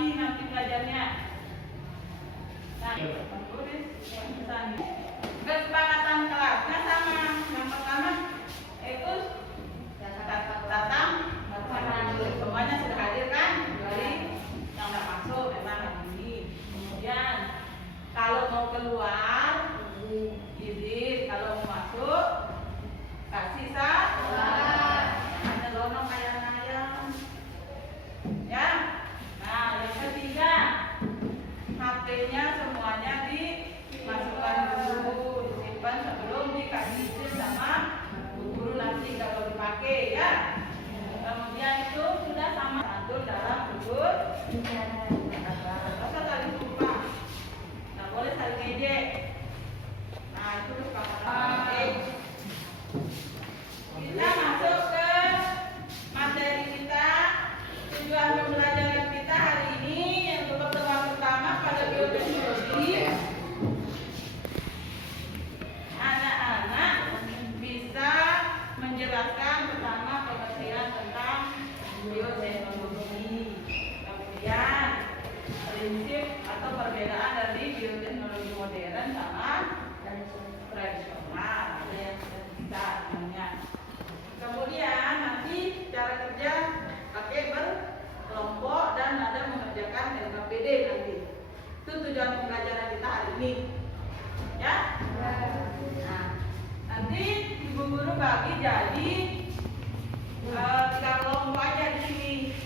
rapi nanti belajarnya. Nah, kesepakatan kelasnya sama. Yang pertama itu datang, semuanya sudah hadir kan? Dari yang nggak masuk memang hari ini. Kemudian kalau mau keluar, izin. Kalau mau masuk, kasih salam. Nyelonong kayak ayam. Ya. Nah, yang ketiga, HP-nya semuanya dimasukkan dulu, disimpan sebelum dikasih izin sama guru nanti kalau dipakai ya. Kemudian itu sudah sama atur dalam buku. Masa tadi lupa, nggak boleh saling ngejek. Nah itu kesepakatan. Kita masuk ke materi kita. Tujuan pembelajaran kita hari ini yang pertemuan pertama pada bioteknologi. Anak-anak bisa menjelaskan pertama pengertian tentang bioteknologi. Kemudian prinsip atau perbedaan dari bioteknologi modern sama tradisional. Ada yang bisa namanya. Kemudian nanti cara kerja pakai berkelompok dan ada mengerjakan LKPD nanti. Itu tujuan pembelajaran kita hari ini. Ya? Nah, nanti ibu guru bagi jadi 3 kelompok aja di sini.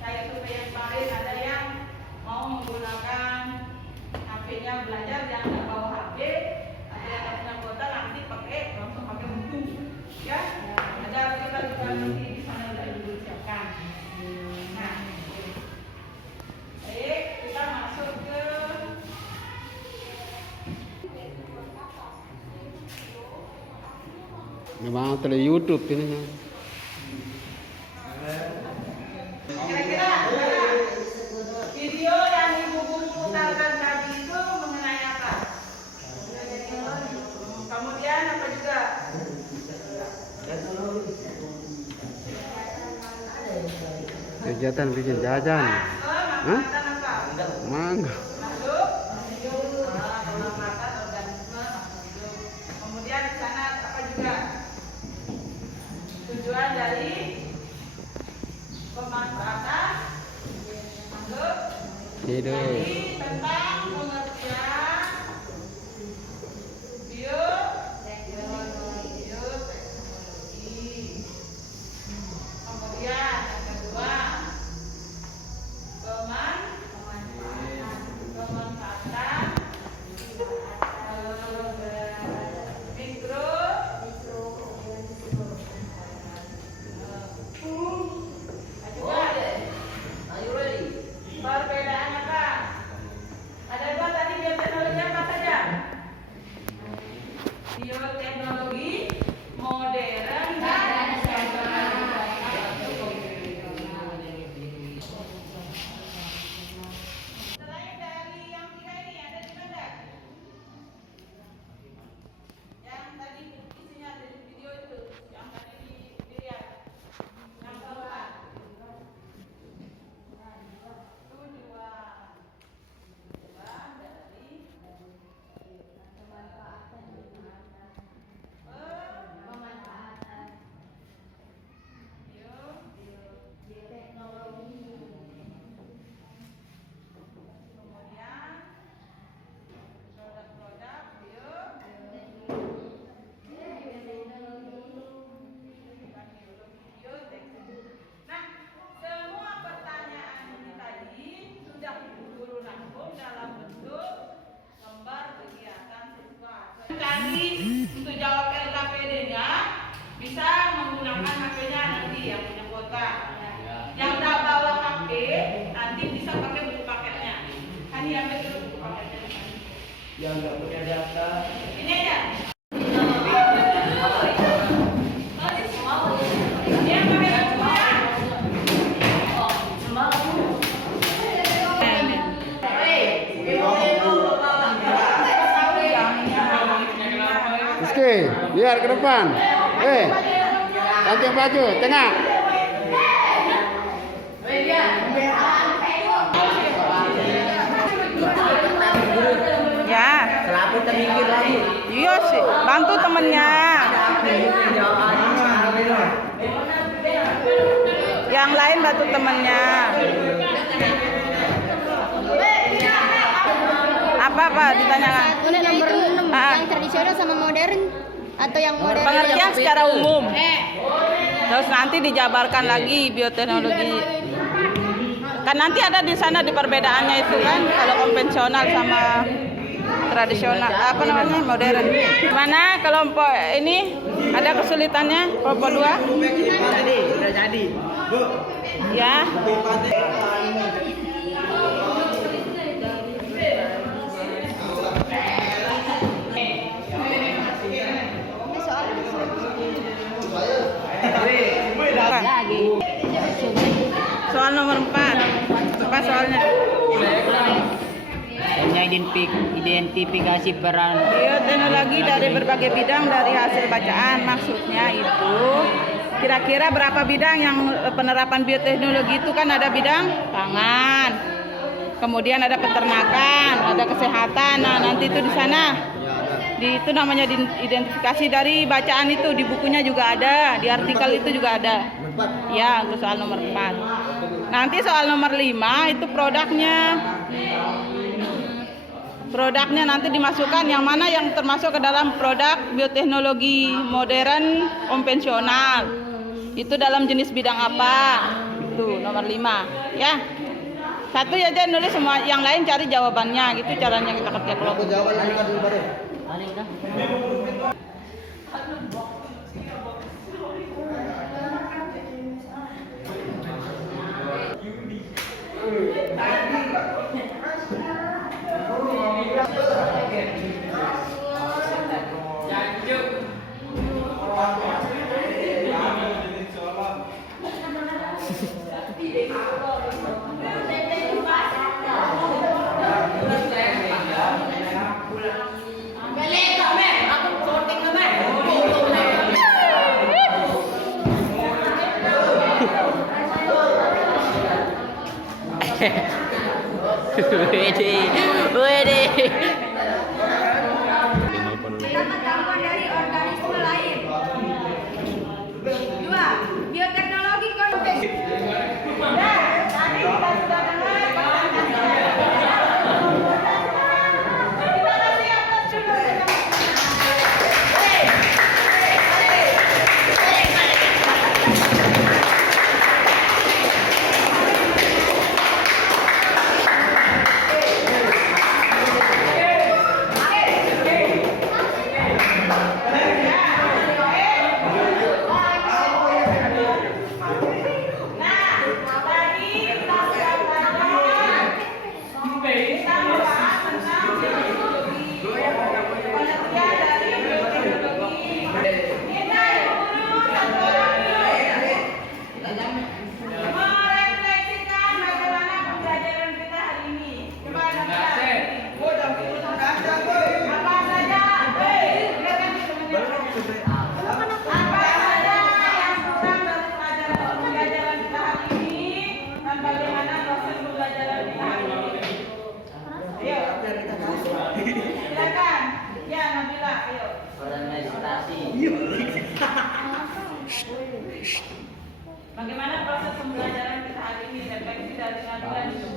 Kayak survei yang kemarin ada yang mau menggunakan HP-nya belajar yang nggak bawa HP, ada yang nggak punya kuota nanti langsung pakai buku. Ya? Ada kita juga nanti di sana udah dulu siapkan. Nah, baik, kita masuk ke Memang tele YouTube ini. kira-kira video yang ibu guru putarkan tadi itu mengenai apa? Kemudian apa juga? Kegiatan bikin jajan. Hah? Mangga. Masuk. Pengamatan organisme hidup. Kemudian di sana apa juga? Tujuan dari pemanfaatan makhluk Hidup. jadi tentang pengertian bioteknologi. Kemudian yang kedua pemanfaatan mikro. Perbedaan apa? Ada 2 tadi bioteknologi apa saja? Bioteknologi modern dan tradisional. Selain dari yang 3 ini ada juga enggak? Yang tadi isinya ada di video itu, yang tadi dilihat. Yang keempat. Tujuan dari pemanfaatan bioteknologi. Kemudian produk-produk bioteknologi. Nah, semua pertanyaan ini tadi sudah ibu guru rangkum dalam bentuk lembar kegiatan siswa. Kali untuk jawab LKPD-nya bisa menggunakan HP-nya nanti yang punya kuota. Yang tidak bawa HP nanti bisa pakai buku paketnya. Kan diambil dulu buku paketnya. Yang nggak punya data Ini aja. Rizky, lihat ke depan. Ganti baju, tengah. Bantu temennya. Yang lain bantu temennya. Apa ditanyakan? Nomor 6 Ah. yang tradisional sama modern atau yang modern? Pengertian secara umum. Terus nanti dijabarkan lagi bioteknologi. Kan nanti ada di sana di perbedaannya itu kan, kalau konvensional sama tradisional, apa namanya, modern. Mana kelompok ini ada kesulitannya kelompok 2? Udah jadi. Bu. Ya. Lagi. Soal nomor 4. Apa soalnya? Identifikasi peran Bioteknologi dari berbagai bidang dari hasil bacaan. Maksudnya itu kira-kira berapa bidang yang penerapan bioteknologi itu kan ada bidang pangan, kemudian ada peternakan, ada kesehatan. Nah, nanti itu di sana itu namanya identifikasi dari bacaan itu, di bukunya juga ada, di artikel itu juga ada. Ya, untuk soal nomor 4. Nanti soal nomor 5 itu produknya. Produknya nanti dimasukkan yang mana yang termasuk ke dalam produk bioteknologi modern konvensional. Itu dalam jenis bidang apa? Itu nomor 5, ya. Satu aja nulis, semua yang lain cari jawabannya, gitu caranya kita kerja kelompok. Jawaban lagi kan dulu baru. Wede. Dapat gangguan dari organisme lain. 2. Bioteknologi konvensional. Tadi kita sudah dengar bagaimana proses pembelajaran kita hari ini, refleksi dari ngajuan itu.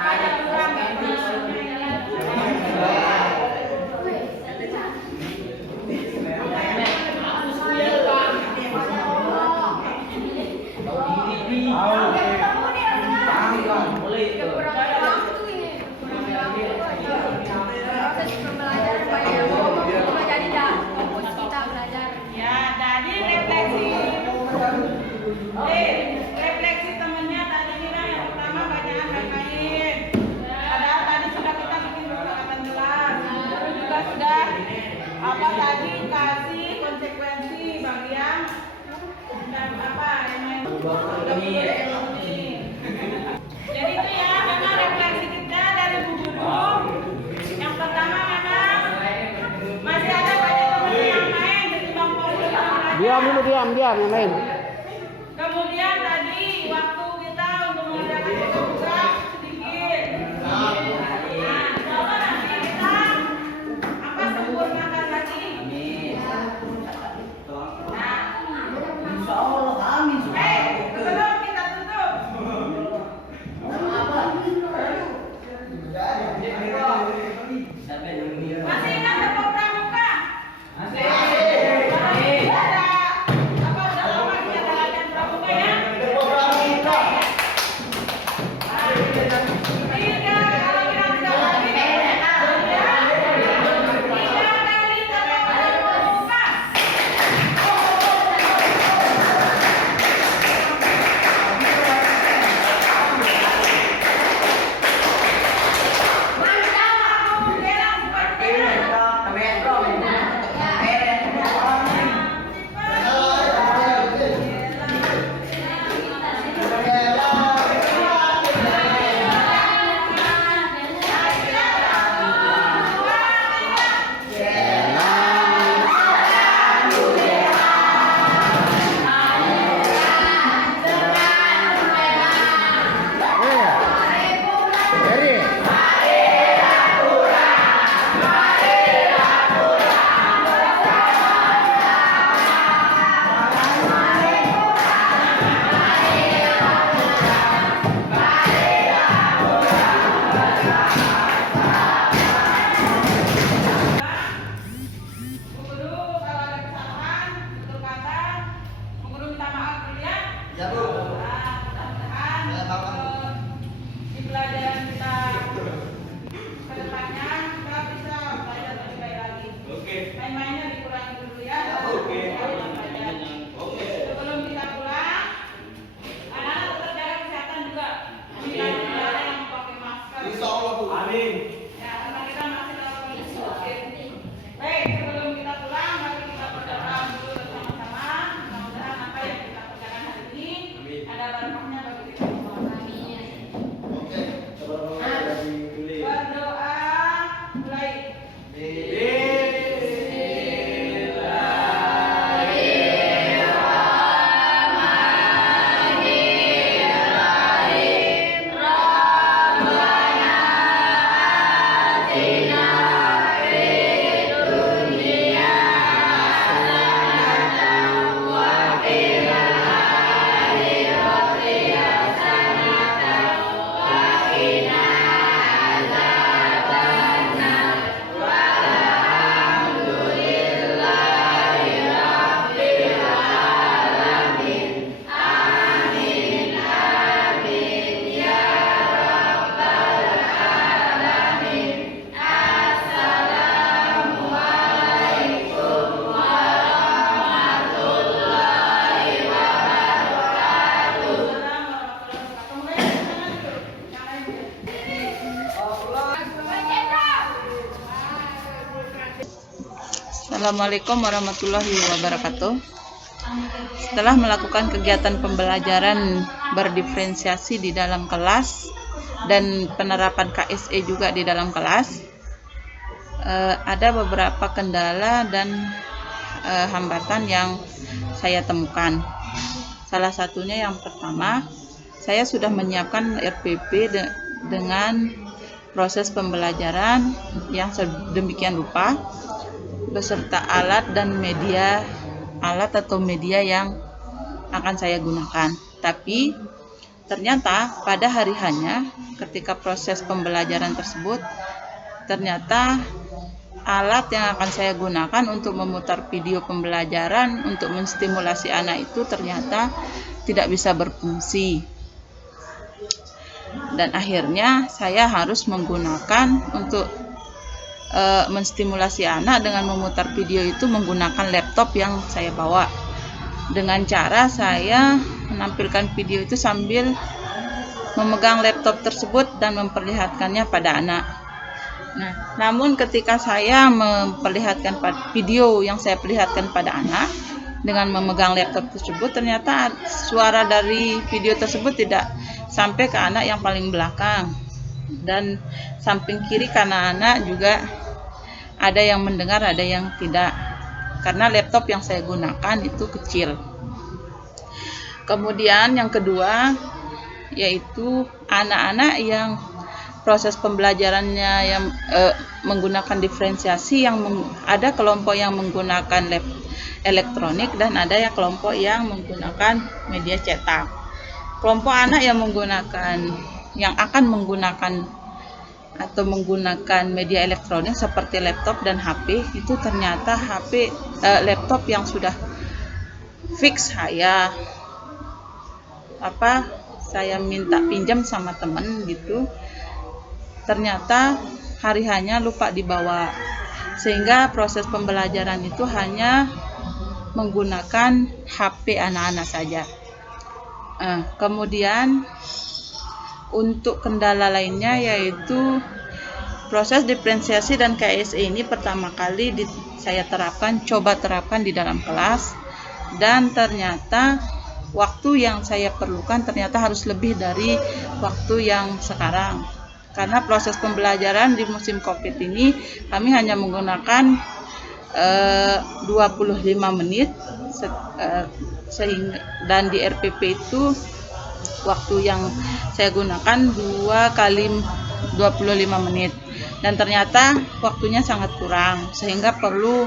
Ada kurang Proses pembelajaran banyak. Cuma jadi dah fokus kita belajar. ya, jadi refleksi. Refleksi temennya tadi Nina yang pertama bacaan main-main. Padahal tadi sudah kita bikin persyaratan jelas. Terus juga sudah apa tadi kasih konsekuensi bagi yang apa yang main. Jadi itu ya, memang refleksi kita dari buku dulu. Yang pertama memang masih ada banyak teman yang main ketimbang fokus yang belajar. Diam dulu, diam yang main. Kemudian tadi waktu kita untuk mengerjakan itu juga sedikit. Nah, coba nanti kita mudah-mudahan di pelajaran kita ke depannya kita bisa belajar lebih baik lagi. Main-mainnya dikurangi dulu ya. Sebelum kita pulang, anak-anak tetap jaga kesehatan juga. Tidak ada yang pakai masker. Amin. Ya, karena kita masih dalam kondisi COVID. Baik, sebelum kita pulang, mari kita berdoa dulu bersama-sama. Mudah-mudahan apa yang kita kerjakan hari ini ada barokahnya bagi kita semua. Berdoa mulai. Assalamualaikum warahmatullahi wabarakatuh. Setelah melakukan kegiatan pembelajaran berdiferensiasi di dalam kelas dan penerapan KSE juga di dalam kelas, ada beberapa kendala dan hambatan yang saya temukan. Salah satunya yang pertama, saya sudah menyiapkan RPP dengan proses pembelajaran yang sedemikian rupa beserta alat dan media, alat atau media yang akan saya gunakan. Tapi ternyata pada hari hanya ketika proses pembelajaran tersebut, ternyata alat yang akan saya gunakan untuk memutar video pembelajaran untuk menstimulasi anak itu ternyata tidak bisa berfungsi. Dan akhirnya saya harus menggunakan untuk menstimulasi anak dengan memutar video itu menggunakan laptop yang saya bawa. Dengan cara saya menampilkan video itu sambil memegang laptop tersebut dan memperlihatkannya pada anak. Nah, namun ketika saya memperlihatkan video yang saya perlihatkan pada anak dengan memegang laptop tersebut, ternyata suara dari video tersebut tidak sampai ke anak yang paling belakang, dan samping kiri kanan anak juga ada yang mendengar, ada yang tidak, karena laptop yang saya gunakan itu kecil. Kemudian yang kedua, yaitu anak-anak yang proses pembelajarannya yang menggunakan diferensiasi, yang ada kelompok yang menggunakan lab elektronik dan ada yang kelompok yang menggunakan media cetak. Kelompok anak yang akan menggunakan atau menggunakan media elektronik seperti laptop dan HP, itu ternyata laptop yang sudah fix saya minta pinjam sama temen gitu, ternyata hari hanya lupa dibawa, sehingga proses pembelajaran itu hanya menggunakan HP anak-anak saja. Kemudian untuk kendala lainnya, yaitu proses diferensiasi dan KSE ini pertama kali saya coba terapkan di dalam kelas, dan ternyata waktu yang saya perlukan ternyata harus lebih dari waktu yang sekarang, karena proses pembelajaran di musim COVID ini kami hanya menggunakan 25 menit sehingga, dan di RPP itu waktu yang saya gunakan 2 kali 25 menit, dan ternyata waktunya sangat kurang, sehingga perlu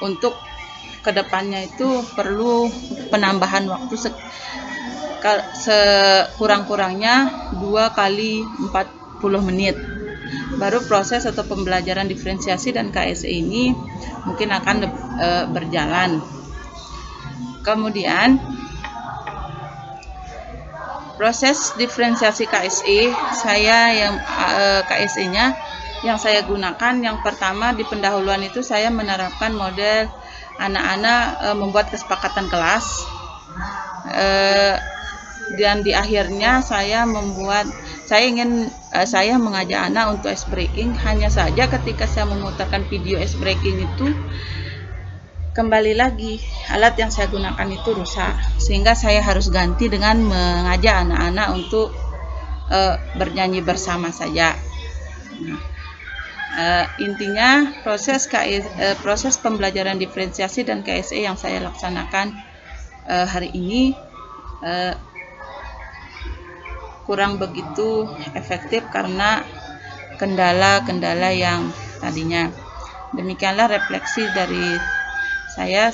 untuk kedepannya itu perlu penambahan waktu sekurang-kurangnya 2 kali 40 menit, baru proses atau pembelajaran diferensiasi dan KSE ini mungkin akan berjalan. Kemudian Proses diferensiasi KSE, saya yang KSE-nya yang saya gunakan yang pertama di pendahuluan itu saya menerapkan model anak-anak membuat kesepakatan kelas, dan di akhirnya saya mengajak anak untuk ice breaking. Hanya saja ketika saya memutarkan video ice breaking itu kembali lagi alat yang saya gunakan itu rusak, sehingga saya harus ganti dengan mengajak anak-anak untuk bernyanyi bersama saja. Intinya proses pembelajaran diferensiasi dan KSE yang saya laksanakan hari ini kurang begitu efektif karena kendala-kendala yang tadinya. Demikianlah refleksi dari saya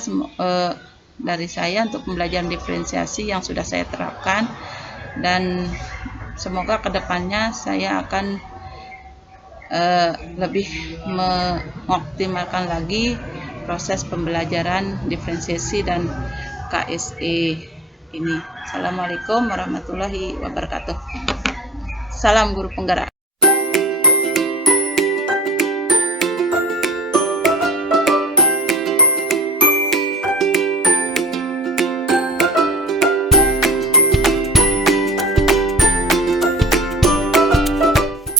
untuk pembelajaran diferensiasi yang sudah saya terapkan, dan semoga kedepannya saya akan lebih mengoptimalkan lagi proses pembelajaran diferensiasi dan KSE ini. Assalamualaikum warahmatullahi wabarakatuh. Salam guru penggerak.